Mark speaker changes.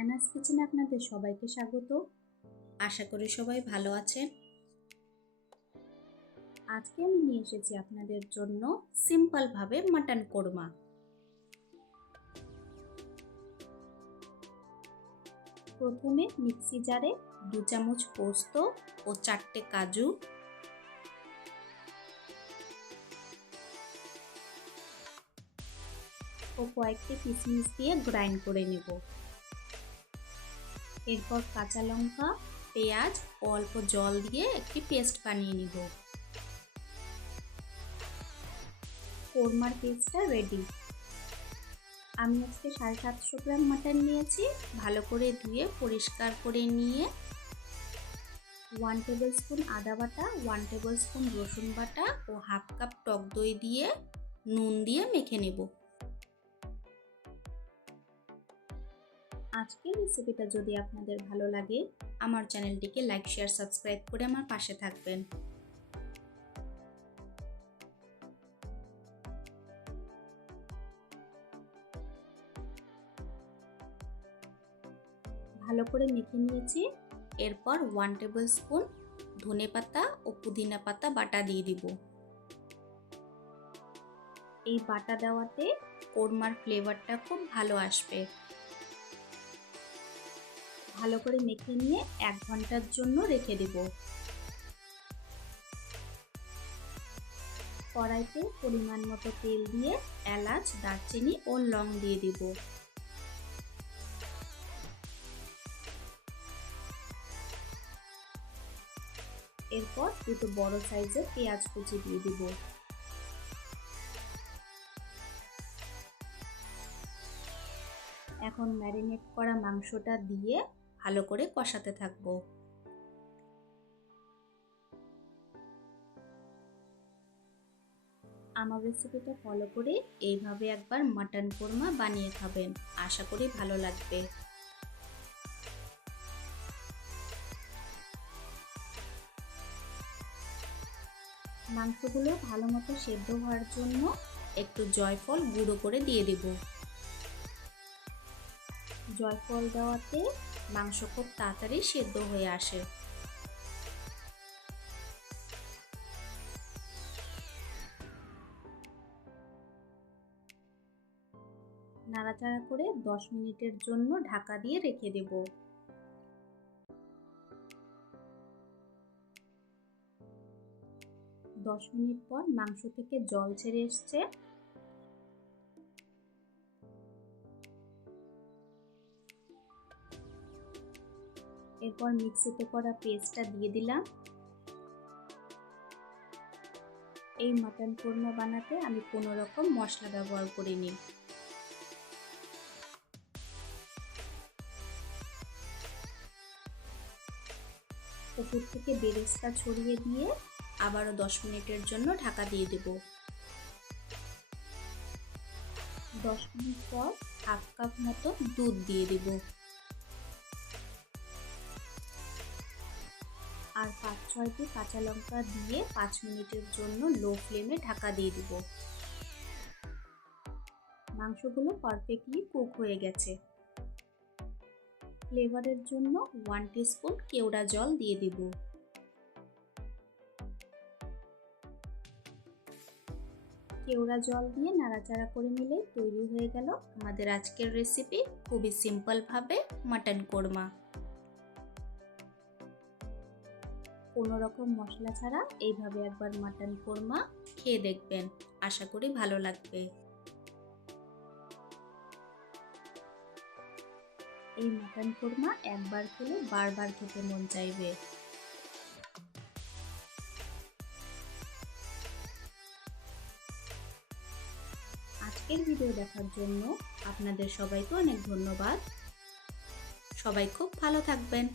Speaker 1: অ্যানাস কিচেনে আপনাদের সবাইকে স্বাগত। আশা করি সবাই ভালো আছেন। আজকে আমি নিয়ে এসেছি আপনাদের জন্য সিম্পলভাবে মাটন কোরমা। প্রথমে মিক্সি জারে দু চামচ পোস্ত ও চারটে কাজু। ও কয়েকটি কিশমিশ দিয়ে গ্রাইন্ড করে নেব। এরপর কাঁচা লঙ্কা, পেঁয়াজ অল্প জল দিয়ে একটি পেস্ট বানিয়ে নিব। কোরমার পেস্টটা রেডি আমি আজকে সাড়ে সাতশো গ্রাম মাটন নিয়েছি। ভালো করে ধুয়ে পরিষ্কার করে নিয়ে ওয়ান টেবিল স্পুন আদা বাটা ওয়ান টেবিল স্পুন রসুন বাটা ও হাফ কাপ টক দই দিয়ে নুন দিয়ে মেখে নেব। আজকের রেসিপিটা যদি আপনাদের ভালো লাগে, আমার চ্যানেলটিকে লাইক, শেয়ার, সাবস্ক্রাইব করে আমার পাশে থাকবেন। ভালো করে মেখে নিয়েছি। এরপর ওয়ান টেবিল স্পুন ধনে পাতা ও পুদিনা পাতা বাটা দিয়ে দিব। এই বাটা দেওয়াতে কোরমার ফ্লেভারটা খুব ভালো আসবে। ভালো করে মেখে নিয়ে এক ঘণ্টার জন্য রেখে দেব। কড়াইতে পরিমাণ মতো তেল দিয়ে এলাচ, দারচিনি ও লং দিয়ে দেব। এরপর দুটো বড় সাইজের পেঁয়াজ কুচি দিয়ে দিব। এখন ম্যারিনেট করা মাংসটা দিয়ে ভালো করে কষাতে থাকব। আমার রেসিপিটা ফলো করে এইভাবে একবার মাটন কোরমা বানিয়ে খাবেন। আশা করি ভালো লাগবে। মাংসগুলো ভালো মতো সেদ্ধ হওয়ার জন্য একটু জয়ফল গুঁড়ো করে দিয়ে দেব। জয়ফল দেওয়াতে মাংস খুব তাড়াতাড়ি সেদ্ধ হয়ে আসে। নাড়াচাড়া করে দশ মিনিটের জন্য ঢাকা দিয়ে রেখে দেব। দশ মিনিট পর মাংস থেকে জল ছেড়ে এসছে। এরপর মিক্সিতে করা পেস্টটা দিয়ে দিলাম। এই মাটন কোরমা বানাতে আমি কোনো রকম মশলা ব্যবহার করিনি। উপর থেকে বেরেস্তা ছড়িয়ে দিয়ে আবারও দশ মিনিটের জন্য ঢাকা দিয়ে দেব। দশ মিনিট পর হাফ কাপ মতো দুধ দিয়ে দেব। ছয়টি কাঁচা লঙ্কা দিয়ে পাঁচ মিনিটের জন্য লো ফ্লেমে ঢাকা দিয়ে দেব। মাংসগুলো পারফেক্টলি কুক হয়ে গেছে। ফ্লেভারের জন্য ওয়ান টিস্পুন কেওড়া জল দিয়ে দেব। কেওড়া জল দিয়ে নাড়াচাড়া করে নিলে তৈরি হয়ে গেল আমাদের আজকের রেসিপি খুবই সিম্পলভাবে মাটন কোরমা। কোনো রকম মশলা ছাড়া এইভাবে একবার মাটন কোরমা খেয়ে দেখবেন। আশা করি ভালো লাগবে। এই মাটন কোরমা একবার খেলে বারবার খেতে মন চাইবে। আজকের ভিডিও দেখার জন্য আপনাদের সবাইকে অনেক ধন্যবাদ। সবাই খুব ভালো থাকবেন।